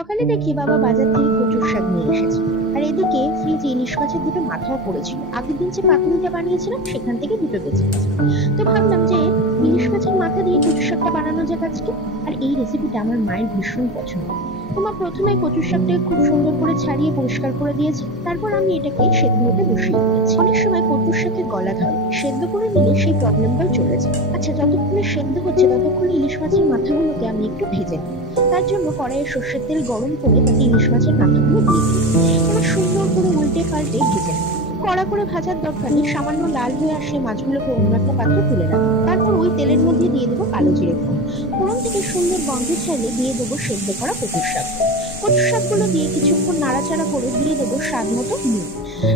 সকালে দেখি বাবা বাজার থেকে কচুর শাক নিয়ে এসেছে। আর এদিকে ফ্রিজে ইলিশ মাছের দুটো মাথাও পড়েছিল। আগের দিন যে পাতুরিটা বানিয়েছিলাম সেখান থেকে দুটো বেঁচে গেছে। তো ভাবলাম যে ইলিশ মাছের মাথা দিয়ে কচুর শাকটা বানানো যাক আজকে। আর এই রেসিপিটা আমার মায়ের ভীষণ পছন্দ। তোমার প্রথমে কচুর শাকটাকে খুব সুন্দর করে ছাড়িয়ে পরিষ্কার করে দিয়েছে, তারপর আমি এটাকে সেদ্ধ হতে বসিয়ে দিয়েছি। অনেক সময় কচুর শাকে গলা ধরে, সেদ্ধ করে নিলে সেই প্রবলেমটাও চলে যায়। আচ্ছা, যতক্ষণে সেদ্ধ হচ্ছে ততক্ষণে ইলিশ মাছের মাথাগুলোকে আমি একটু ভেজে নিই। তার জন্য কড়াইয়ে সর্ষের তেল গরম করে তাতে ইলিশ মাছের মাথাগুলো দিয়ে দিই। এবার সুন্দর করে উল্টে পাল্টে ভেজে নিই। কড়া করে ভাজার দরকার নেই, সামান্য লাল হয়ে আসলে মাছগুলোকে অন্য একটা পাত্রে তুলে রাখবো। তারপর ওই তেলের মধ্যে দিয়ে দেবো কালো জিরে ফোড়ন। ফোড়ন থেকে সুন্দর গন্ধ ছাড়লে দিয়ে দেবো সেদ্ধ করা কচুর শাক। কচুর শাকগুলো দিয়ে কিছুক্ষণ নাড়াচাড়া করে দিয়ে দেবো স্বাদ মতো নুন।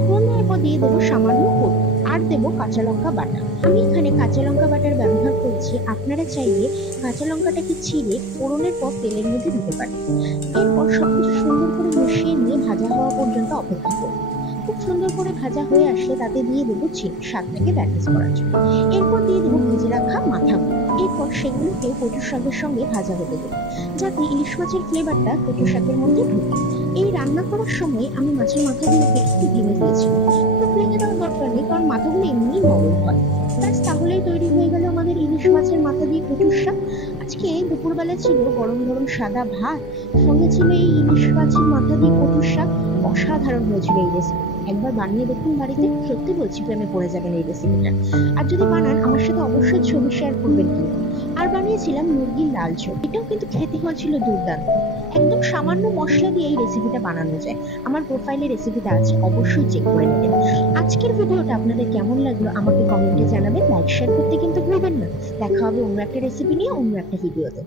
নুন দেওয়ার পর দিয়ে দেবো সামান্য হলুদ আর দেবো কাঁচা লঙ্কা বাটা। আমি এখানে কাঁচা লঙ্কা বাটার ব্যবহার করছি, আপনারা চাইলে কাঁচা লঙ্কাটাকে ছিঁড়ে ফোড়নের পর তেলের মধ্যে দিতে পারেন। এরপর সবকিছু সুন্দর করে মিশিয়ে নিয়ে ভাজা হওয়া পর্যন্ত অপেক্ষা করব। খুব সুন্দর করে ভাজা হয়ে আসলে তাতে দিয়ে দেবো চিনি শাকটাকে ব্যালেন্স করার জন্য। এরপর দিয়ে দেবো ভেজে রাখা মাথাগুলো। এরপর সেগুলোকে কচুর শাকের সঙ্গে ভাজা হতে দেবো, যাতে ইলিশ মাছের ফ্লেভারটা কচুর শাকের মধ্যে ঢুকে। এই রান্না করার সময় আমি মাছের মাথাগুলোকে একটু ভেঙে দিয়েছিলাম। খুব ভেঙে দেওয়ার দরকার নেই, কারণ মাথাগুলো এমনি নরম হয়। ব্যাস, তাহলেই তৈরি হয়ে গেল আমাদের ইলিশ মাছের মাথা দিয়ে কচুর শাক। আজকে দুপুরবেলা ছিল গরম গরম সাদা ভাত, সঙ্গে ছিল এই ইলিশ মাছের মাথা দিয়ে কচুর শাক। অসাধারণ হয়েছিল এই রেসিপি। একবার বানিয়ে দেখুন বাড়িতে, সত্যি বলছি প্রেমে পড়ে যাবেন এই রেসিপিটা। আর যদি বানান আমার সাথে অবশ্যই ছবি শেয়ার করবেন কিন্তু। আর বানিয়েছিলাম মুরগির লাল ঝোল, এটাও কিন্তু খেতে হয়েছিল দুর্দান্ত। একদম সামান্য মশলা দিয়ে এই রেসিপিটা বানানো যায়। আমার প্রোফাইলে রেসিপিটা আছে, অবশ্যই চেক করে নেবেন। আজকের ভিডিওটা আপনাদের কেমন লাগলো আমাকে কমেন্টে জানাবেন, লাইক শেয়ার করতে কিন্তু ভুলবেন না। দেখা হবে অন্য একটা রেসিপি নিয়ে অন্য একটা ভিডিওতে।